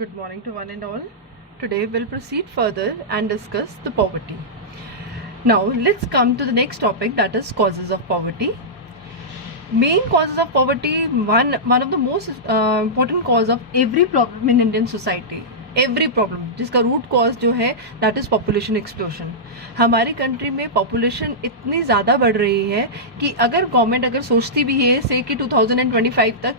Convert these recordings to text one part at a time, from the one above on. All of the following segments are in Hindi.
Good morning to one and all. Today we'll proceed further and discuss the poverty. Now let's come to the next topic, that is causes of poverty. Main causes of poverty, one of the most important cause of every problem in Indian society, every problem जिसका रूट कॉज जो है दैट इज़ पॉपुलेशन एक्सप्लोशन. हमारी कंट्री में पॉपुलेशन इतनी ज़्यादा बढ़ रही है कि अगर गवर्नमेंट अगर सोचती भी है से कि 2025 तक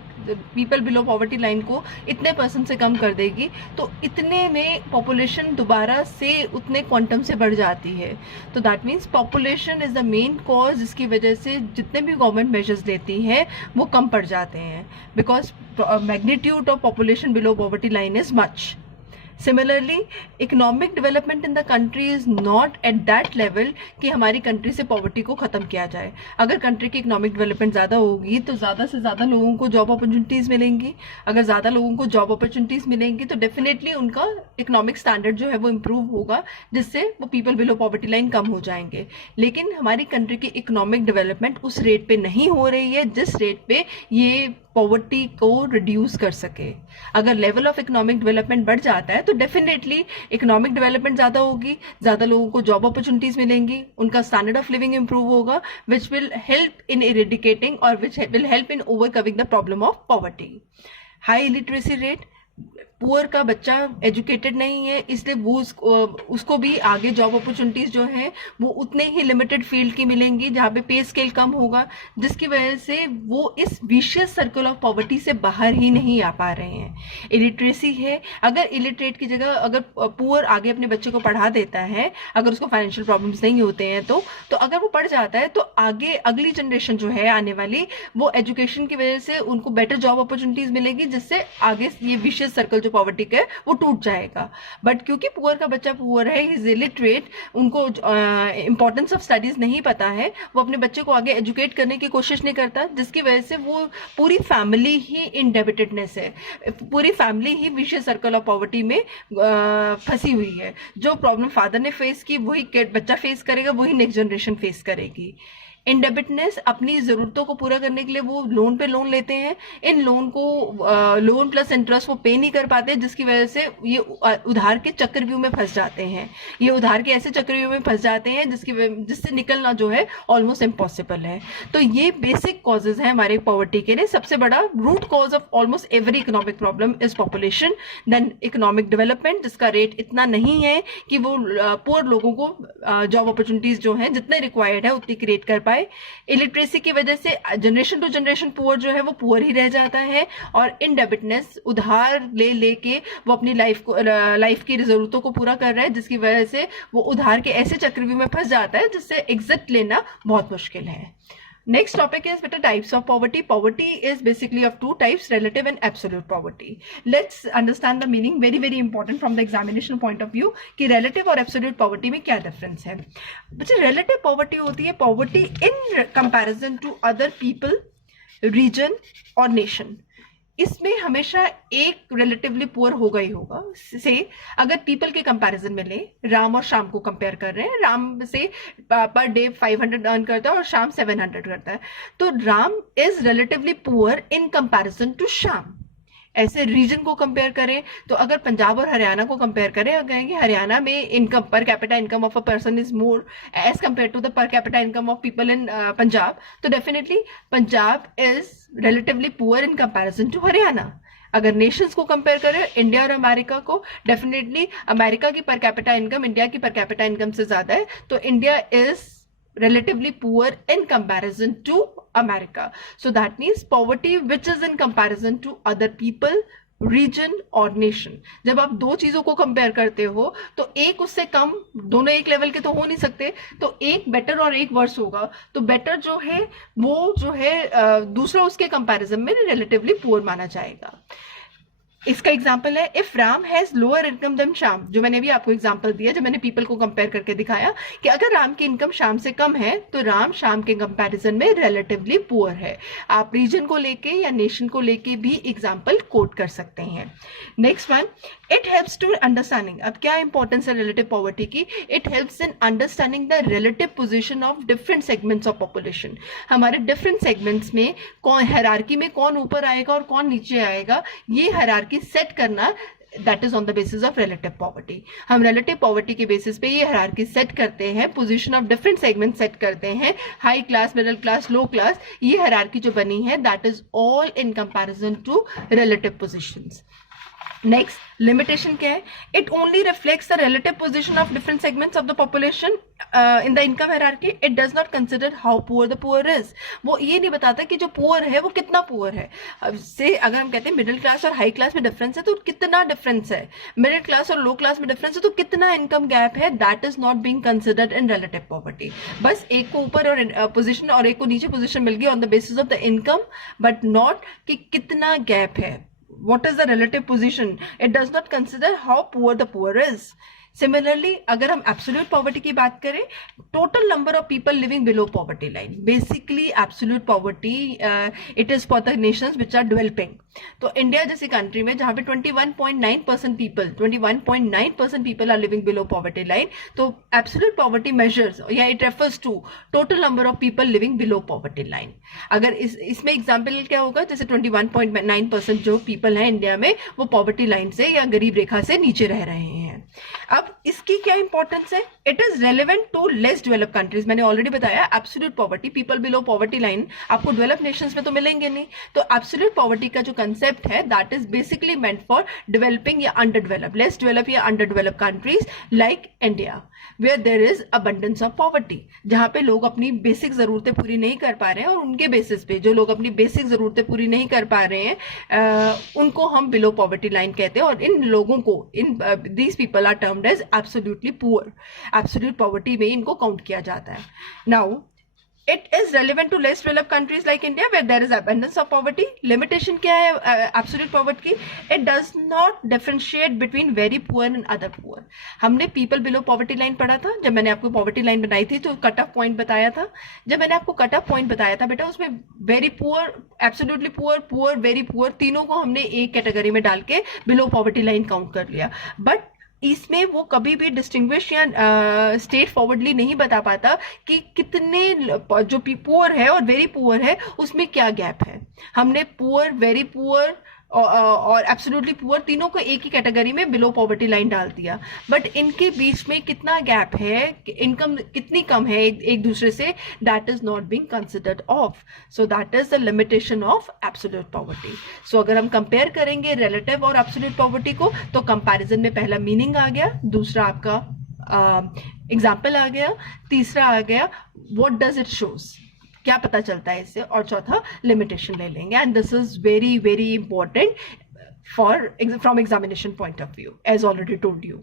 पीपल बिलो पॉवर्टी लाइन को इतने % से कम कर देगी, तो इतने में पॉपुलेशन दोबारा से उतने क्वांटम से बढ़ जाती है. तो that means population is the main cause जिसकी वजह से जितने भी गवर्नमेंट मेजर्स लेती हैं वो कम पड़ जाते हैं, because magnitude of population below poverty line is much. Similarly, economic development in the country is not at that level कि हमारी कंट्री से पॉवर्टी को ख़त्म किया जाए. अगर कंट्री की इकोनॉमिक डेवलपमेंट ज़्यादा होगी तो ज़्यादा से ज़्यादा लोगों को जॉब अपॉर्चुनिटीज़ मिलेंगी. अगर ज़्यादा लोगों को जॉब अपॉर्चुनिटीज़ मिलेंगी तो डेफिनेटली उनका इकोनॉमिक स्टैंडर्ड जो है वो इम्प्रूव होगा, जिससे वो पीपल बिलो पॉवर्टी लाइन कम हो जाएंगे. लेकिन हमारी कंट्री की इकोनॉमिक डेवलपमेंट उस रेट पे नहीं हो रही है जिस रेट पे ये पॉवर्टी को रिड्यूस कर सके. अगर लेवल ऑफ इकोनॉमिक डेवलपमेंट बढ़ जाता है तो डेफिनेटली इकोनॉमिक डेवलपमेंट ज़्यादा होगी, ज़्यादा लोगों को जॉब अपॉर्चुनिटीज़ मिलेंगी, उनका स्टैंडर्ड ऑफ लिविंग इंप्रूव होगा, which will help in eradicating और which will help in overcoming the problem of poverty. High illiteracy rate, poor का बच्चा एजुकेटेड नहीं है इसलिए वो उसको भी आगे जॉब अपॉर्चुनिटीज़ जो है वो उतने ही लिमिटेड फील्ड की मिलेंगी जहाँ पे पे स्केल कम होगा, जिसकी वजह से वो इस विशियस सर्कल ऑफ पॉवर्टी से बाहर ही नहीं आ पा रहे हैं. इलिटरेसी है, अगर इलिटरेट की जगह अगर पुअर आगे अपने बच्चे को पढ़ा देता है, अगर उसको फाइनेंशियल प्रॉब्लम्स नहीं होते हैं तो अगर वो पढ़ जाता है तो आगे अगली जनरेशन जो है आने वाली, वो एजुकेशन की वजह से उनको बेटर जॉब अपॉर्चुनिटीज़ मिलेगी, जिससे आगे ये विशियस सर्कल जो पॉवर्टी का वो टूट जाएगा. बट क्योंकि पुअर का बच्चा पुअर है, ही इज इलिटरेट, उनको इंपॉर्टेंस ऑफ स्टडीज नहीं पता है, वो अपने बच्चे को आगे एजुकेट करने की कोशिश नहीं करता, जिसकी वजह से वो पूरी फैमिली ही इंडेबिटेडनेस है, पूरी family he vicious circle of poverty में फंसी हुई है. जो प्रॉब्लम फादर ने फेस की वही बच्चा फेस करेगा, वही नेक्स्ट जनरेशन फेस करेगी. इंडेबिटनेस, अपनी ज़रूरतों को पूरा करने के लिए वो लोन पे लोन लेते हैं, इन लोन को लोन प्लस इंटरेस्ट वो पे नहीं कर पाते, जिसकी वजह से ये उधार के चक्रव्यूह में फंस जाते हैं. ये उधार के ऐसे चक्रव्यूह में फंस जाते हैं जिससे निकलना जो है ऑलमोस्ट इम्पॉसिबल है. तो ये बेसिक कॉजेज हैं हमारे पॉवर्टी के लिए. सबसे बड़ा root cause of almost every economic problem is population. Then economic development, जिसका रेट इतना नहीं है कि वो पुअर लोगों को जॉब अपॉर्चुनिटीज़ जो हैं जितने रिक्वायर्ड है उतनी क्रिएट कर पाए. इलिटरेसी की वजह से जनरेशन टू जनरेशन पुअर जो है वो पुअर ही रह जाता है, और इनडेबिटनेस, उधार ले लेके वो अपनी लाइफ की जरूरतों को पूरा कर रहा है, जिसकी वजह से वो उधार के ऐसे चक्रव्यूह में फंस जाता है जिससे एग्जिट लेना बहुत मुश्किल है. Next topic is better types of poverty. Poverty is basically of two types, relative and absolute poverty. Let's understand the meaning, very important from the examination point of view कि relative और absolute poverty में क्या difference है. बच्चे, relative poverty होती है poverty in comparison to other people, region और nation. इसमें हमेशा एक रिलेटिवली पुअर होगा ही होगा. से अगर पीपल के कंपैरिजन में ले, राम और शाम को कंपेयर कर रहे हैं, राम से पर डे 500 अर्न करता है और शाम 700 करता है, तो Ram is relatively poor in comparison to Shyam. ऐसे रीजन को कंपेयर करें तो अगर पंजाब और हरियाणा को कंपेयर करें और कहेंगे हरियाणा में income, per capita income of a person is more as compare to the per capita income of people in Punjab, तो definitely Punjab is relatively poor in comparison to Haryana. अगर नेशंस को कंपेयर करें, इंडिया और अमेरिका को, डेफिनेटली अमेरिका की पर कैपिटा इनकम इंडिया की पर कैपिटा इनकम से ज्यादा है, तो India is relatively poor in comparison to America. So that means poverty which is in comparison to other people, region और nation. जब आप दो चीजों को कंपेयर करते हो तो एक उससे कम, दोनों एक लेवल के तो हो नहीं सकते, तो एक बेटर और एक वर्स होगा. तो बेटर जो है वो जो है दूसरा उसके कंपैरिजन में रिलेटिवली पुअर माना जाएगा. इसका एग्जाम्पल है, if Ram has lower income than Shyam, जो मैंने भी आपको एग्जाम्पल दिया जब मैंने पीपल को कंपेयर करके दिखाया कि अगर राम की इनकम श्याम से कम है तो राम श्याम के कंपैरिजन में रिलेटिवली पुअर है. आप रीजन को लेके या नेशन को लेके भी एग्जाम्पल कोट कर सकते हैं. Next one, it helps to understanding. अब क्या इंपॉर्टेंस है रिलेटिव पॉवर्टी की? It helps in understanding the relative position of different segments of population. हमारे डिफरेंट सेगमेंट्स में कौन हायरार्की में कौन ऊपर आएगा और कौन नीचे आएगा, ये हायरार्की सेट करना that is on the basis of relative poverty. हम रिलेटिव पॉवर्टी के बेसिस पे ये हायरार्की सेट करते हैं, position of different segment set करते हैं, high class, middle class, low class, ये हायरार्की जो बनी है that is all in comparison to relative positions. Next, limitation क्या है? It only reflects the relative position of different segments of the population in the income hierarchy. It does not consider how poor the poor is. वो ये नहीं बताता कि जो पुअर है वो कितना पुअर है। से अगर हम कहते हैं मिडिल क्लास और हाई क्लास में डिफरेंस है तो कितना डिफरेंस है, मिडिल क्लास और लो क्लास में डिफरेंस है तो कितना इनकम गैप है, that is not being considered in relative poverty. बस एक को ऊपर और पोजीशन और एक को नीचे पोजीशन मिल गई on the basis of the income, but not कि कितना गैप है। What is the relative position? It does not consider how poor the poor is. Similarly, अगर हम absolute poverty की बात करें, total number of people living below poverty line. Basically, absolute poverty it is for the nations which are developing. तो इंडिया जैसी कंट्री में जहाँ पे 21.9% people are living below poverty line, तो absolute poverty measures या it refers to total number of people living below poverty line. अगर इसमें एग्जाम्पल क्या होगा, जैसे 21.9% जो पीपल हैं इंडिया में वो पॉवर्टी लाइन से या गरीब रेखा से नीचे रह रहे हैं। अब इसकी क्या इंपॉर्टेंस है? It is relevant to less develop countries. मैंने ऑलरेडी बताया absolute poverty, people below poverty line आपको डेवलप नेशंस में तो मिलेंगे नहीं। तो एब्सोल्यूट पॉवर्टी का जो कंसेप्ट है that is basically meant for developing या अंडर डेवलप, लेस डेवलप या under develop countries like India, where there is abundance of poverty, जहां पे लोग अपनी बेसिक जरूरतें पूरी नहीं कर पा रहे हैं, और उनके बेसिस पे जो लोग अपनी बेसिक जरूरतें पूरी नहीं कर पा रहे हैं उनको हम बिलो पॉवर्टी लाइन कहते हैं, और इन लोगों को these people are termed as absolutely poor. Absolute poverty में इनको काउंट किया जाता है। Now it is relevant to less developed countries like India where there is abundance of poverty. Limitation क्या है absolute poverty की? It does not differentiate between very poor and other poor. हमने people below poverty line पढ़ा था जब मैंने आपको poverty line बनाई थी, तो कट ऑफ पॉइंट बताया था। जब मैंने आपको कट ऑफ पॉइंट बताया था बेटा, उसमें very poor, absolutely poor, poor, very poor, तीनों को हमने एक कैटेगरी में डाल के बिलो पॉवर्टी लाइन काउंट कर लिया। बट इसमें वो कभी भी डिस्टिंग्विश या स्टेट फॉरवर्डली नहीं बता पाता कि कितने जो पुअर है और वेरी पुअर है उसमें क्या गैप है। हमने पुअर, वेरी पुअर और एब्सोल्युटली पुअर तीनों को एक ही कैटेगरी में बिलो पॉवर्टी लाइन डाल दिया, बट इनके बीच में कितना गैप है, इनकम कितनी कम है एक दूसरे से, that is not being considered of. So that is the limitation of absolute poverty. So अगर हम कंपेयर करेंगे रिलेटिव और एब्सोल्यूट पॉवर्टी को, तो कंपैरिजन में पहला मीनिंग आ गया, दूसरा आपका एग्जाम्पल आ गया, तीसरा आ गया व्हाट डज इट शोज, क्या पता चलता है इससे, और चौथा लिमिटेशन ले लेंगे। And this is very very important from examination point of view, as already told you.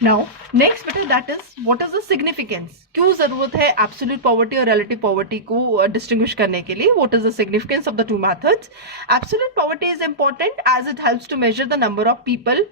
Now next beta, that is what is the significance, क्यों जरूरत है absolute poverty और relative poverty को distinguish करने के लिए? What is the significance of the two methods? Absolute poverty is important as it helps to measure the number of people,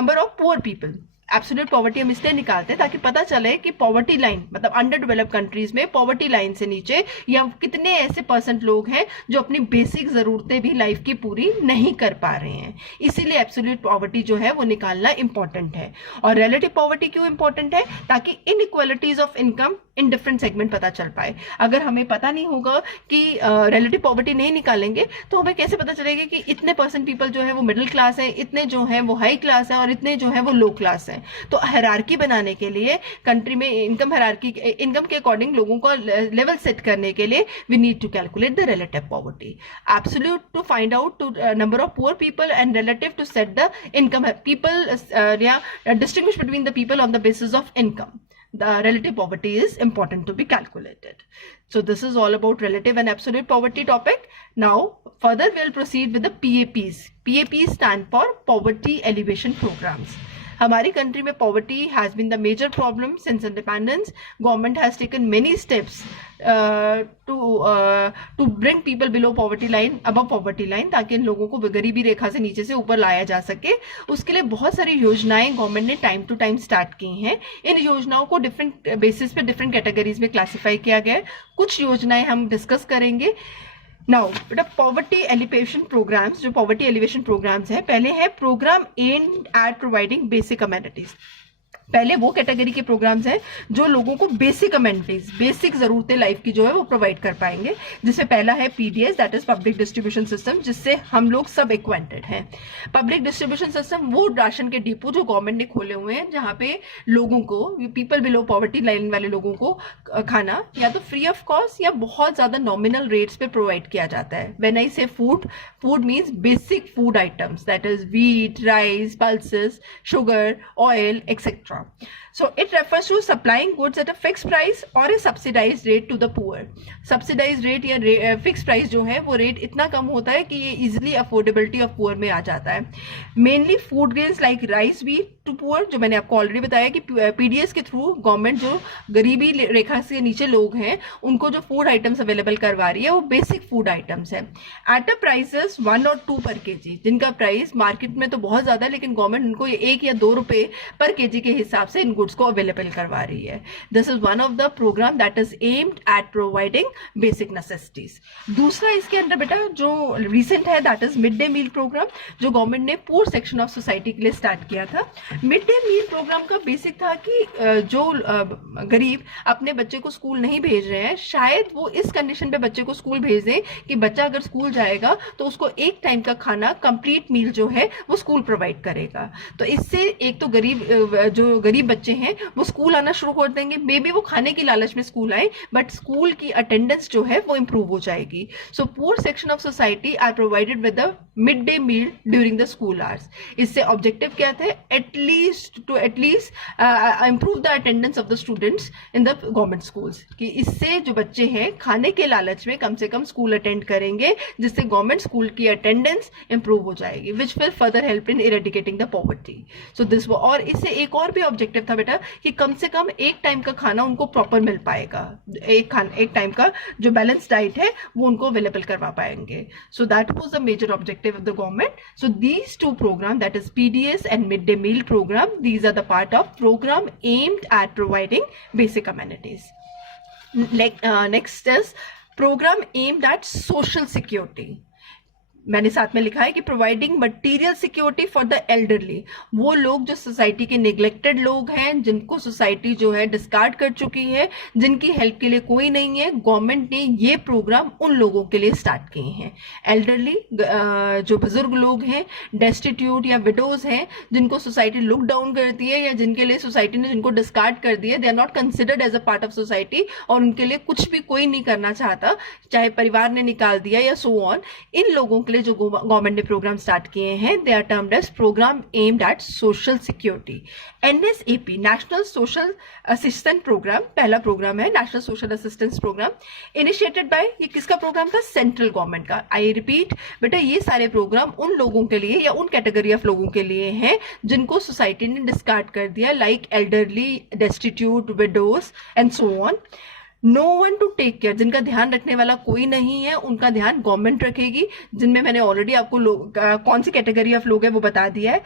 number of poor people. Absolute poverty हम इसलिए निकालते हैं ताकि पता चले कि पॉवर्टी लाइन मतलब अंडर डेवलप कंट्रीज में पॉवर्टी लाइन से नीचे या कितने ऐसे परसेंट लोग हैं जो अपनी बेसिक जरूरतें भी लाइफ की पूरी नहीं कर पा रहे हैं। इसीलिए एब्सोल्यूट पॉवर्टी जो है वो निकालना इंपॉर्टेंट है। और रिलेटिव पॉवर्टी क्यों इंपॉर्टेंट है? ताकि inequalities of income in different segment पता चल पाए। अगर हमें पता नहीं होगा कि रिलेटिव पॉवर्टी नहीं निकालेंगे तो हमें कैसे पता चलेगा कि इतने परसेंट पीपल जो है वो मिडिल क्लास है, इतने जो है वो हाई क्लास है और इतने जो है वो लो क्लास है। तो हायरार्की बनाने के लिए कंट्री में इनकम हायरार्की, इनकम के अकॉर्डिंग लोगों को लेवल सेट करने के लिए we need to calculate the relative poverty. Absolute to find out to number of poor people and relative to set the income people या distinguish between the people on the basis of income. The relative poverty is important to be calculated. So this is all about relative and absolute poverty topic. Now further we'll proceed with the PAPs. PAPs stand for Poverty Alleviation Programs. हमारी कंट्री में poverty has been the major problem since independence. Government has taken many steps to bring people below poverty line, above poverty line, ताकि इन लोगों को गरीबी रेखा से नीचे से ऊपर लाया जा सके. उसके लिए बहुत सारी योजनाएं गवर्नमेंट ने टाइम टू टाइम स्टार्ट की हैं. इन योजनाओं को डिफरेंट बेसिस पे डिफरेंट कैटेगरीज में क्लासीफाई किया गया है. कुछ योजनाएं हम डिस्कस करेंगे. नाउ बेटा पॉवर्टी एलिवेशन प्रोग्राम्स, जो पॉवर्टी एलिवेशन प्रोग्राम्स हैं, पहले है program aimed at providing basic amenities. पहले वो कैटेगरी के प्रोग्राम्स हैं जो लोगों को बेसिक अमेनिटीज, बेसिक जरूरतें लाइफ की जो है वो प्रोवाइड कर पाएंगे, जिसमें पहला है PDS, that is public distribution system, जिससे हम लोग सब एक्वेंटेड हैं। पब्लिक डिस्ट्रीब्यूशन सिस्टम वो राशन के डिपो जो गवर्नमेंट ने खोले हुए हैं, जहाँ पे लोगों को, पीपल बिलो पॉवर्टी लाइन वाले लोगों को खाना या तो फ्री ऑफ कॉस्ट या बहुत ज्यादा नॉमिनल रेट्स पे प्रोवाइड किया जाता है। व्हेन आई से food, food means basic food items, that is wheat, rice, pulses, sugar, oil, etc. So it refers to supplying goods at a fixed price or a subsidized rate to the poor. Subsidized rate या fixed price जो है वो रेट इतना कम होता है कि ये easily affordability of poor में आ जाता है। Mainly food grains like rice, wheat to poor, जो मैंने आपको ऑलरेडी बताया कि पीडीएस के थ्रू गवर्नमेंट जो गरीबी रेखा से नीचे लोग हैं उनको जो फूड आइटम्स अवेलेबल करवा रही है वो बेसिक फूड आइटम्स है एट अ प्राइसेस 1 और 2 पर केजी, जिनका प्राइस मार्केट में तो बहुत ज्यादा है लेकिन गवर्नमेंट उनको 1 या 2 रुपए पर केजी के हिसाब से इन गुड्स को अवेलेबल करवा रही है। This is one of the program that is aimed at providing basic necessities. दूसरा इसके अंदर बेटा जो रिसेंट है that is mid day meal program, जो गवर्नमेंट ने पुअर सेक्शन ऑफ सोसाइटी के लिए स्टार्ट किया था। मिड डे मील प्रोग्राम का बेसिक था कि जो गरीब अपने बच्चे को स्कूल नहीं भेज रहे हैं, शायद वो इस कंडीशन पे बच्चे को स्कूल भेज दें कि बच्चा अगर स्कूल जाएगा तो उसको एक टाइम का खाना, कंप्लीट मील जो है वो स्कूल प्रोवाइड करेगा। तो इससे एक तो जो गरीब बच्चे हैं वो स्कूल आना शुरू कर देंगे, मे बी वो खाने की लालच में स्कूल आए बट स्कूल की अटेंडेंस जो है वो इंप्रूव हो जाएगी। So poor section of society are provided with the mid day meal during the school hours. इससे ऑब्जेक्टिव क्या थे? At least improve the attendance of the students in the government schools, कि इससे जो बच्चे हैं खाने के लालच में कम से कम स्कूल अटेंड करेंगे, जिससे गवर्नमेंट स्कूल की अटेंडेंस इंप्रूव हो जाएगी, which will further help in eradicating the poverty. So this, और इससे एक और भी ऑब्जेक्टिव था बेटा कि कम से कम एक टाइम का खाना उनको प्रॉपर मिल पाएगा, एक टाइम का जो बैलेंस डाइट है वो उनको अवेलेबल करवा पाएंगे। So that was the major objective of the government. So these two program, that is PDS and mid day meal program, these are the part of program aimed at providing basic amenities. Next is program aimed at social security. मैंने साथ में लिखा है कि providing material security for the elderly, वो लोग जो सोसाइटी के नेग्लेक्टेड लोग हैं, जिनको सोसाइटी जो है डिस्कार्ड कर चुकी है, जिनकी हेल्प के लिए कोई नहीं है, गवर्नमेंट ने ये प्रोग्राम उन लोगों के लिए स्टार्ट किए हैं। एल्डरली जो बुजुर्ग लोग हैं, डेस्टिट्यूट या विडोज हैं, जिनको सोसाइटी लुक डाउन करती है या जिनके लिए सोसाइटी ने जिनको डिस्कार्ड कर दिया, they are not considered as a part of society और उनके लिए कुछ भी कोई नहीं करना चाहता, चाहे परिवार ने निकाल दिया या सो ऑन। इन लोगों के लिए जो गवर्नमेंट ने प्रोग्राम स्टार्ट किए हैं, they are termed as program aimed at social security. NSAP, national social assistant program, पहला प्रोग्राम है national social assistance program, initiated by, ये किसका प्रोग्राम था? सेंट्रल गवर्नमेंट का। आई रिपीट बेटा, ये सारे प्रोग्राम उन लोगों के लिए या उन कैटेगरी ऑफ लोगों के लिए हैं जिनको सोसाइटी ने डिस्कार्ड कर दिया, like elderly, destitute, widows and so on. No one to take care, जिनका ध्यान रखने वाला कोई नहीं है, उनका ध्यान गवर्नमेंट रखेगी, जिनमें मैंने ऑलरेडी आपको कौन सी कैटेगरी ऑफ लोग है वो बता दिया है।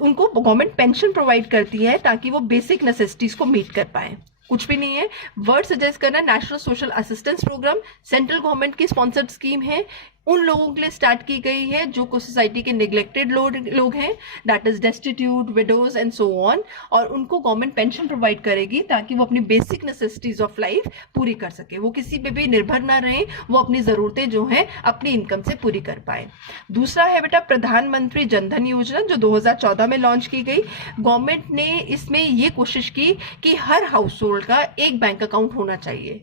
उनको गवर्नमेंट पेंशन प्रोवाइड करती है ताकि वो बेसिक नेसेसिटीज को मीट कर पाए, कुछ भी नहीं है। वर्ड सजेस्ट करना, national social assistance program central government की स्पॉन्सर्ड स्कीम है, उन लोगों के लिए स्टार्ट की गई है जो सोसाइटी के नेग्लेक्टेड लोग हैं, that is destitute, widows and so on, और उनको गवर्नमेंट पेंशन प्रोवाइड करेगी ताकि वो अपनी बेसिक नेसेसिटीज ऑफ लाइफ पूरी कर सके, वो किसी पे भी निर्भर ना रहे, वो अपनी जरूरतें जो हैं अपनी इनकम से पूरी कर पाए। दूसरा है बेटा प्रधानमंत्री जनधन योजना, जो 2014 में लॉन्च की गई। गवर्नमेंट ने इसमें ये कोशिश की कि हर हाउस होल्ड का एक बैंक अकाउंट होना चाहिए।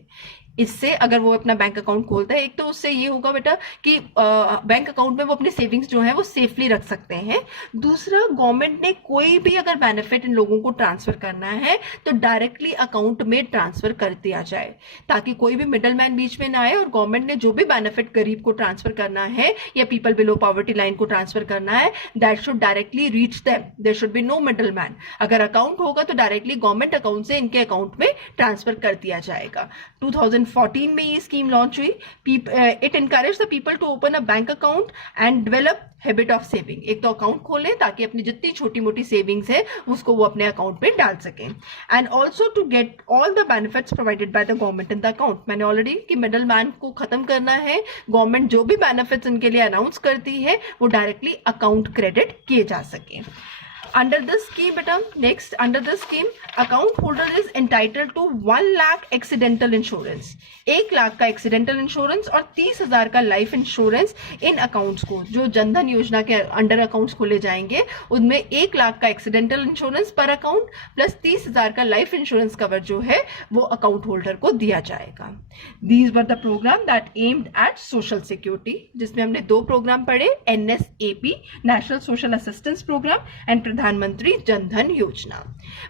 इससे अगर वो अपना बैंक अकाउंट खोलता है, एक तो उससे ये होगा बेटा कि बैंक अकाउंट में वो अपने सेविंग्स जो है वो सेफली रख सकते हैं। दूसरा, गवर्नमेंट ने कोई भी अगर बेनिफिट इन लोगों को ट्रांसफर करना है तो डायरेक्टली अकाउंट में ट्रांसफर कर दिया जाए, ताकि कोई भी मिडल मैन बीच में ना आए, और गवर्नमेंट ने जो भी बेनिफिट गरीब को ट्रांसफर करना है या पीपल बिलो पॉवर्टी लाइन को ट्रांसफर करना है, that should directly reach them, there should be no middle man. अगर अकाउंट होगा तो डायरेक्टली गवर्नमेंट अकाउंट से इनके अकाउंट में ट्रांसफर कर दिया जाएगा। 2014 में ये स्कीम लॉन्च हुई। It encourage the people to open a bank account and develop habit of saving. एक तो अकाउंट खोलें ताकि अपनी जितनी छोटी मोटी सेविंग्स है उसको वो अपने अकाउंट में डाल सकें, and also to get all the benefits provided by the government in the account. मैंने ऑलरेडी कि मिडल मैन को खत्म करना है, गवर्नमेंट जो भी बेनिफिट्स इनके लिए अनाउंस करती है वो डायरेक्टली अकाउंट क्रेडिट किए जा सके। Under this scheme, beta, next under this scheme, account holder is entitled to 1 lakh accidental insurance, 1 lakh का एक्सीडेंटल इंश्योरेंस और 30,000 का लाइफ इंश्योरेंस इन अकाउंट्स को, जो जनधन योजना के अंडर अकाउंट्स खोले जाएंगे उनमें 1 लाख का एक्सीडेंटल इंश्योरेंस पर अकाउंट प्लस 30,000 का लाइफ इंश्योरेंस कवर जो है वो अकाउंट होल्डर को दिया जाएगा. These were the program that aimed at social security, जिसमें हमने 2 प्रोग्राम पढ़े, NSAP national social assistance program and Pradhan Mantri Jan Dhan योजना.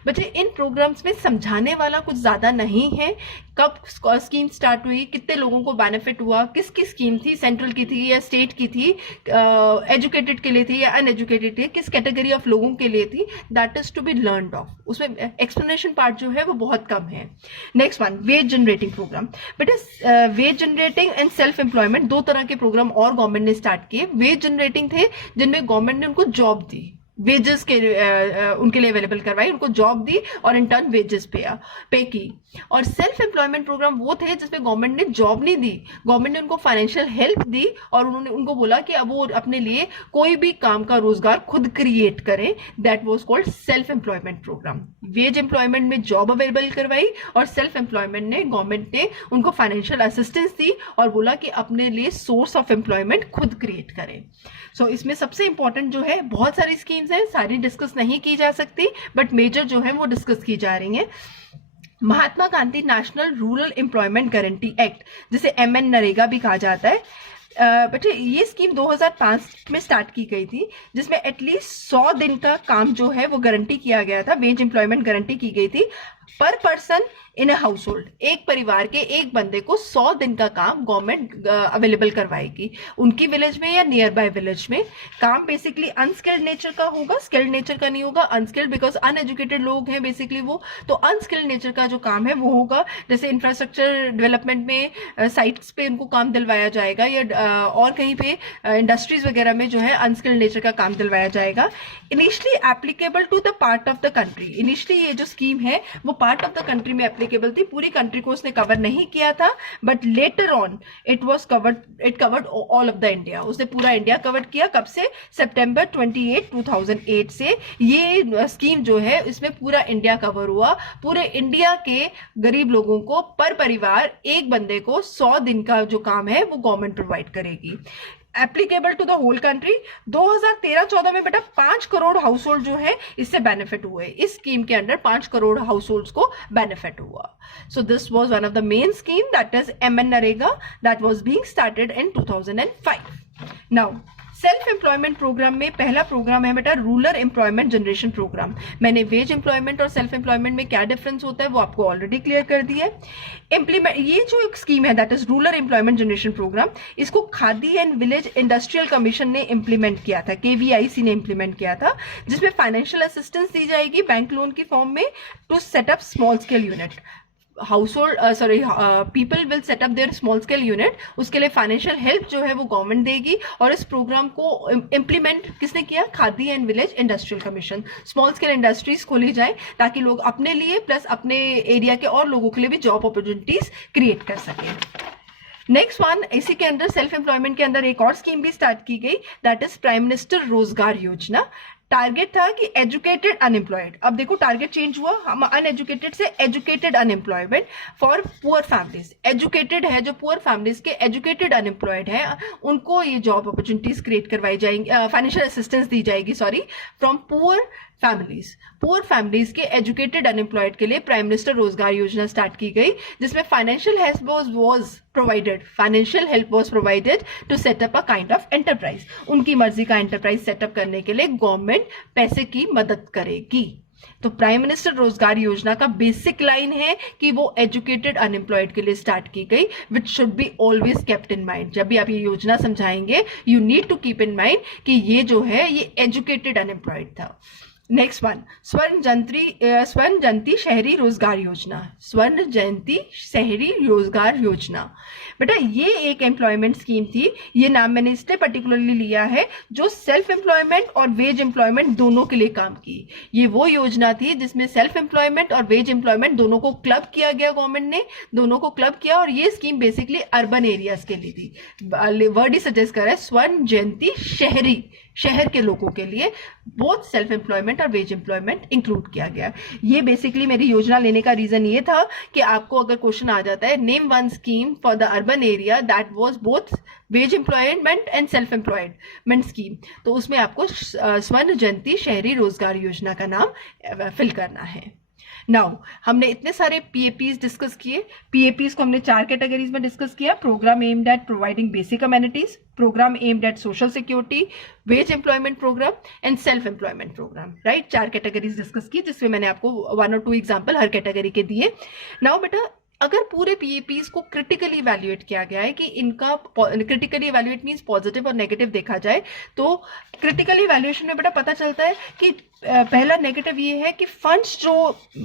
बच्चे इन प्रोग्राम्स में समझाने वाला कुछ ज्यादा नहीं है. कब स्कीम स्टार्ट हुई, कितने लोगों को बेनिफिट हुआ, किसकी स्कीम थी, सेंट्रल की थी या स्टेट की थी, एजुकेटेड के लिए थी या अनएजुकेटेड थी, किस कैटेगरी ऑफ लोगों के लिए थी, that is to be learned of. उसमें एक्सप्लेनेशन पार्ट जो है वो बहुत कम है. Next one, wage generating programme. बेटा wage generating and self employment 2 तरह के प्रोग्राम और गवर्नमेंट ने स्टार्ट किए. वेज जनरेटिंग थे जिनमें गवर्नमेंट ने उनको जॉब दी, वेजेस के उनके लिए अवेलेबल करवाई, उनको जॉब दी और इन टर्न वेजेस पे की. और सेल्फ एम्प्लॉयमेंट प्रोग्राम वो थे जिसमें गवर्नमेंट ने जॉब नहीं दी, गवर्नमेंट ने उनको फाइनेंशियल हेल्प दी और उन्होंने उनको बोला कि अब वो अपने लिए कोई भी काम का रोजगार खुद क्रिएट करें. That was called self employment program. Wage employment में जॉब अवेलेबल करवाई और सेल्फ एम्प्लॉयमेंट ने गवर्नमेंट ने उनको फाइनेंशियल असिस्टेंस दी और बोला कि अपने लिए सोर्स ऑफ एम्प्लॉयमेंट खुद क्रिएट करें. सो इसमें सबसे इंपॉर्टेंट जो है, बहुत सारी स्कीम्स हैं, सारी डिस्कस नहीं की जा सकती, बट मेजर जो है वो डिस्कस की जा रही हैं. Mahatma Gandhi national rural employment guarantee act, जिसे MN नरेगा भी कहा जाता है. बट ये स्कीम 2005 में स्टार्ट की गई थी, जिसमें एटलीस्ट 100 दिन का काम जो है वो गारंटी किया गया था, वेज एम्प्लॉयमेंट गारंटी की गई थी पर person in a house hold. एक परिवार के एक बंदे को 100 दिन का काम गवर्नमेंट अवेलेबल करवाएगी उनकी विलेज में या नियर बाय विलेज में. काम बेसिकली अनस्किल्ड नेचर का होगा, स्किल्ड नेचर का नहीं होगा. अनस्किल्ड बिकॉज अनएजुकेटेड लोग हैं बेसिकली वो, तो अनस्किल्ड नेचर का जो काम है वो होगा. जैसे इंफ्रास्ट्रक्चर डेवलपमेंट में साइट्स पे उनको काम दिलवाया जाएगा या और कहीं पे इंडस्ट्रीज वगैरह में जो है अनस्किल्ड नेचर का काम दिलवाया जाएगा. Initially applicable to the part of the country. Initially ये जो स्कीम है वो पार्ट ऑफ द कंट्री में एप्लीकेबल थी, पूरी कंट्री को उसने कवर नहीं किया था, but later on it covered all of the India. उसने पूरा इंडिया कवर किया. कब से? सितंबर 28, 2008 से ये स्कीम जो है इसमें पूरा इंडिया कवर हुआ. पूरे इंडिया के गरीब लोगों को पर परिवार एक बंदे को 100 दिन का जो काम है वो गवर्नमेंट प्रोवाइड करेगी. Applicable to the whole country. 2013-14 में बेटा 5 करोड़ हाउस होल्ड जो है इससे बेनिफिट हुए. इस स्कीम के अंडर 5 करोड़ हाउस होल्ड्स को बेनिफिट हुआ. So this was one of the main scheme, that is MN NREGA, that was being started in 2005. Now self employment program में पहला प्रोग्राम है बेटा रूरल एम्प्लॉयमेंट जनरेशन प्रोग्राम. मैंने वेज एम्प्लॉयमेंट और सेल्फ एम्प्लॉयमेंट में क्या डिफरेंस होता है वो आपको ऑलरेडी क्लियर कर दिया है. ये जो एक स्कीम है that is rural employment generation programme, इसको Khadi and village industrial commission ने इंप्लीमेंट किया था, KVIC ने इंप्लीमेंट किया था, जिसमें फाइनेंशियल असिस्टेंस दी जाएगी बैंक लोन की फॉर्म में to set up small scale unit. People will set up their small scale unit. उसके लिए फाइनेंशियल हेल्प जो है वो गवर्नमेंट देगी. और इस प्रोग्राम को इम्प्लीमेंट किसने किया? Khadi and village industrial commission. Small scale industries खोली जाए ताकि लोग अपने लिए प्लस अपने एरिया के और लोगों के लिए भी जॉब अपॉर्चुनिटीज क्रिएट कर सकें. नेक्स्ट वन, इसी के अंदर सेल्फ एम्प्लॉयमेंट के अंदर एक और स्कीम भी स्टार्ट की गई, दैट इज प्राइम मिनिस्टर रोजगार योजना. टारगेट था कि एजुकेटेड अनएम्प्लॉयड. अब देखो टारगेट चेंज हुआ, हम अनएजुकेटेड से educated unemployment for poor families. Educated है जो पुअर फैमिलीज के एजुकेटेड अनएम्प्लॉयड है उनको ये जॉब अपॉर्चुनिटीज क्रिएट करवाई जाएंगी, फाइनेंशियल असिस्टेंस दी जाएगी फ्रॉम पुअर फैमिलीज के एजुकेटेड अनएम्प्लॉयड के लिए प्राइम मिनिस्टर रोजगार योजना स्टार्ट की गई, जिसमें financial help was provided to set up a kind of enterprise. उनकी मर्जी का एंटरप्राइज सेटअप करने के लिए गवर्नमेंट पैसे की मदद करेगी. तो प्राइम मिनिस्टर रोजगार योजना का बेसिक लाइन है कि वो एजुकेटेड अनएम्प्लॉयड के लिए स्टार्ट की गई, which should be always kept in mind. जब भी आप ये योजना समझाएंगे you need to keep in mind कि ये जो है ये एजुकेटेड अनएम्प्लॉयड था. नेक्स्ट वन, स्वर्ण जयंती शहरी रोजगार योजना. स्वर्ण जयंती शहरी रोजगार योजना बेटा ये एक एम्प्लॉयमेंट स्कीम थी. ये नाम मैंने इसलिए पर्टिकुलरली लिया है जो सेल्फ एम्प्लॉयमेंट और वेज एम्प्लॉयमेंट दोनों के लिए काम की. ये वो योजना थी जिसमें सेल्फ एम्प्लॉयमेंट और वेज एम्प्लॉयमेंट दोनों को क्लब किया गया. गवर्नमेंट ने दोनों को क्लब किया और ये स्कीम बेसिकली अर्बन एरियाज के लिए थी. वर्ड ही सजेस्ट कर रहा है स्वर्ण जयंती शहरी शहर के लोगों के लिए बोथ सेल्फ एम्प्लॉयमेंट और वेज एम्प्लॉयमेंट इंक्लूड किया गया। ये बेसिकली मेरी योजना लेने का रीजन ये था कि आपको अगर क्वेश्चन आ जाता है name one scheme for the urban area that was both ways employment and self employment scheme, तो उसमें आपको स्वर्ण जयंती शहरी रोजगार योजना का नाम फिल करना है। नाउ हमने इतने सारे पीएपीज डिस्कस किए। पीएपीज को हमने 4 कैटेगरीज में डिस्कस किया: program aimed at providing basic amenities, program aimed at social security, wage employment program and self employment program, right. 4 categories discuss की जिसमें मैंने आपको 1 और 2 एग्जाम्पल हर कैटेगरी के दिए। नाउ बेटा, अगर पूरे पीएपीज को क्रिटिकली इवैल्यूएट किया गया है कि इनका क्रिटिकली इवैल्यूएट मींस पॉजिटिव और नेगेटिव देखा जाए, तो क्रिटिकली इवैल्यूएशन में बेटा पता चलता है कि पहला नेगेटिव ये है कि फंड्स जो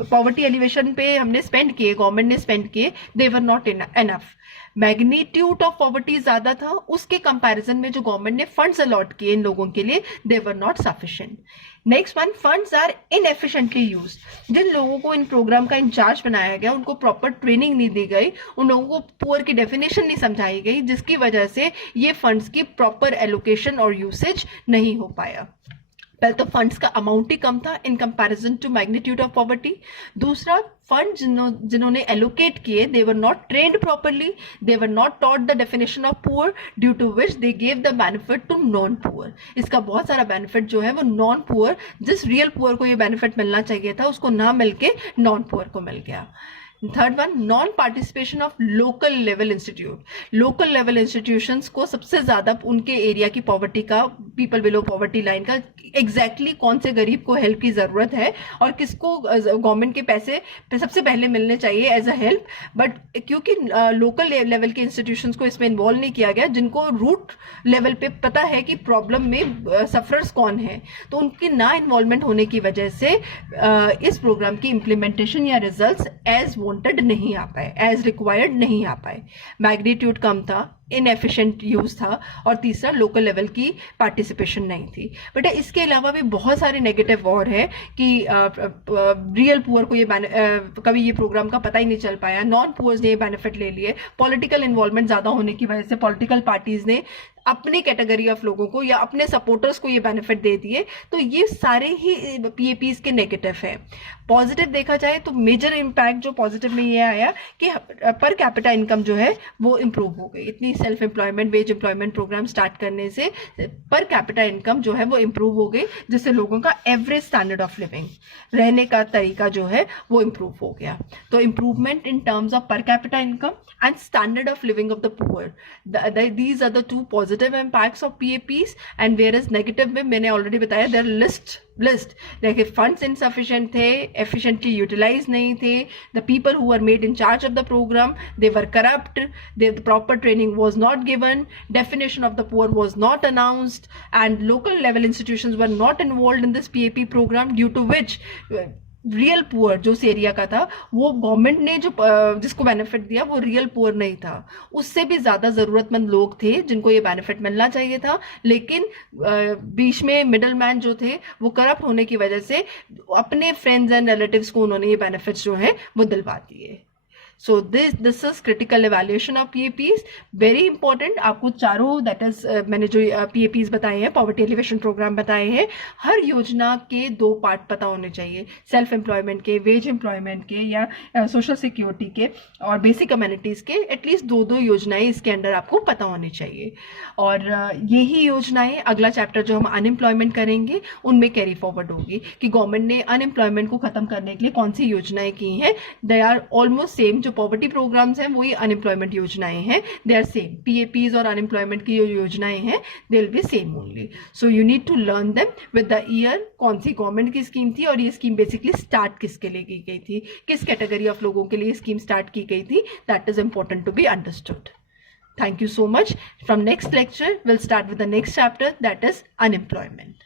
पॉवर्टी एलिवेशन पे हमने स्पेंड किए, गवर्नमेंट ने स्पेंड किए, they were not enough. Magnitude of poverty ज्यादा था, उसके कंपैरिजन में जो गवर्नमेंट ने फंड्स अलॉट किए इन लोगों के लिए, they were not sufficient. Next one, funds are inefficiently used. जिन लोगों को इन प्रोग्राम का इंचार्ज बनाया गया उनको प्रॉपर ट्रेनिंग नहीं दी गई, उन लोगों को पुअर की डेफिनेशन नहीं समझाई गई, जिसकी वजह से ये फंड्स की प्रॉपर एलोकेशन और यूसेज नहीं हो पाया। पहले तो फंड्स का अमाउंट ही कम था in comparison to magnitude of poverty. दूसरा, फंड जिन्होंने एलोकेट किए, they were not trained properly, they were not taught the definition of poor, due to which they gave the benefit to non poor. इसका बहुत सारा बेनिफिट जो है वो नॉन पुअर, जिस रियल पुअर को ये बेनिफिट मिलना चाहिए था उसको ना मिलके नॉन पुअर को मिल गया। Third one, non participation of local level institute. Local level institutions को सबसे ज्यादा उनके एरिया की पॉवर्टी का, पीपल बिलो पॉवर्टी लाइन का एग्जैक्टली कौन से गरीब को हेल्प की जरूरत है और किसको गवर्नमेंट के पैसे सबसे पहले मिलने चाहिए एज अ हेल्प, बट क्योंकि लोकल लेवल के इंस्टीट्यूशंस को इसमें इन्वॉल्व नहीं किया गया, जिनको रूट लेवल पे पता है कि प्रॉब्लम में सफरर्स कौन है, तो उनकी ना इन्वॉल्वमेंट होने की वजह से इस प्रोग्राम की इम्प्लीमेंटेशन या रिजल्ट्स एज वांटेड नहीं आ पाए, एज रिक्वायर्ड नहीं आ पाए। मैग्नीट्यूड कम था, इनएफिशिएंट यूज था, और तीसरा, लोकल लेवल की पार्टिसिपेशन नहीं थी। बेटा इसके अलावा भी बहुत सारे नेगेटिव और है कि रियल पुअर को ये कभी ये प्रोग्राम का पता ही नहीं चल पाया, नॉन पुअर्स ने ये बेनिफिट ले लिए, पॉलिटिकल इन्वॉल्वमेंट ज्यादा होने की वजह से पॉलिटिकल पार्टीज ने अपनी कैटेगरी ऑफ लोगों को या अपने सपोर्टर्स को ये बेनिफिट दे दिए। तो ये सारे ही पीएपीज के नेगेटिव है। पॉजिटिव देखा जाए तो मेजर इम्पैक्ट जो पॉजिटिव में ये आया कि पर कैपिटा इनकम जो है वो इम्प्रूव हो गई। इतनी self employment, wage employment program start करने से पर कैपिटा इनकम जो है वो इम्प्रूव हो गई, जिससे लोगों का एवरेज स्टैंडर्ड ऑफ लिविंग, रहने का तरीका जो है वो इम्प्रूव हो गया। तो improvement in terms of per capita income and standard of living of the poor, these are the 2 positive impacts of PAPs, and whereas negative में मैंने already बताया their list देखिए funds insufficient थे, efficiently utilized नहीं थे, the people who were made in charge of the program, they were corrupt, the proper training was not given, definition of the poor was not announced, and local level institutions were not involved in this PAP program, due to which real poor जो उस एरिया का था, वो गवर्नमेंट ने जो जिसको बेनिफिट दिया वो रियल पुअर नहीं था, उससे भी ज्यादा जरूरतमंद लोग थे जिनको ये बेनिफिट मिलना चाहिए था, लेकिन बीच में मिडल मैन जो थे वो करप्ट होने की वजह से अपने फ्रेंड्स एंड रिलेटिव्स को उन्होंने ये बेनिफिट्स जो है वो दिलवा दिए। So this is critical evaluation of PAPs, very important। आपको चारों दैट इज मैंने जो PAPs बताए हैं, पॉवर्टी एलिवेशन प्रोग्राम बताए हैं, हर योजना के 2 पार्ट पता होने चाहिए, सेल्फ एम्प्लॉयमेंट के, वेज एम्प्लॉयमेंट के, या सोशल सिक्योरिटी के और बेसिक अमेनिटीज के। एटलीस्ट 2 योजनाएं इसके अंडर आपको पता होनी चाहिए। और यही योजनाएं अगला चैप्टर जो हम अनएम्प्लॉयमेंट करेंगे उनमें कैरी फॉरवर्ड होगी कि गवर्नमेंट ने अनएम्प्लॉयमेंट को खत्म करने के लिए कौन सी योजनाएं की हैं। दे आर ऑलमोस्ट सेम, जो पॉवर्टी प्रोग्राम्स हैं वही अनएम्प्लॉयमेंट योजनाएं हैं, दे आर सेम। पीएपीज और अनएम्प्लॉयमेंट की जो योजनाएं हैं they will be same only. So you need to learn them with the year, कौन सी गवर्नमेंट की स्कीम थी और ये स्कीम बेसिकली स्टार्ट किसके लिए की गई थी, किस कैटेगरी ऑफ लोगों के लिए स्कीम स्टार्ट की गई थी, that is important to be understood. Thank you so much. From next lecture, we'll start with the next chapter, that is unemployment.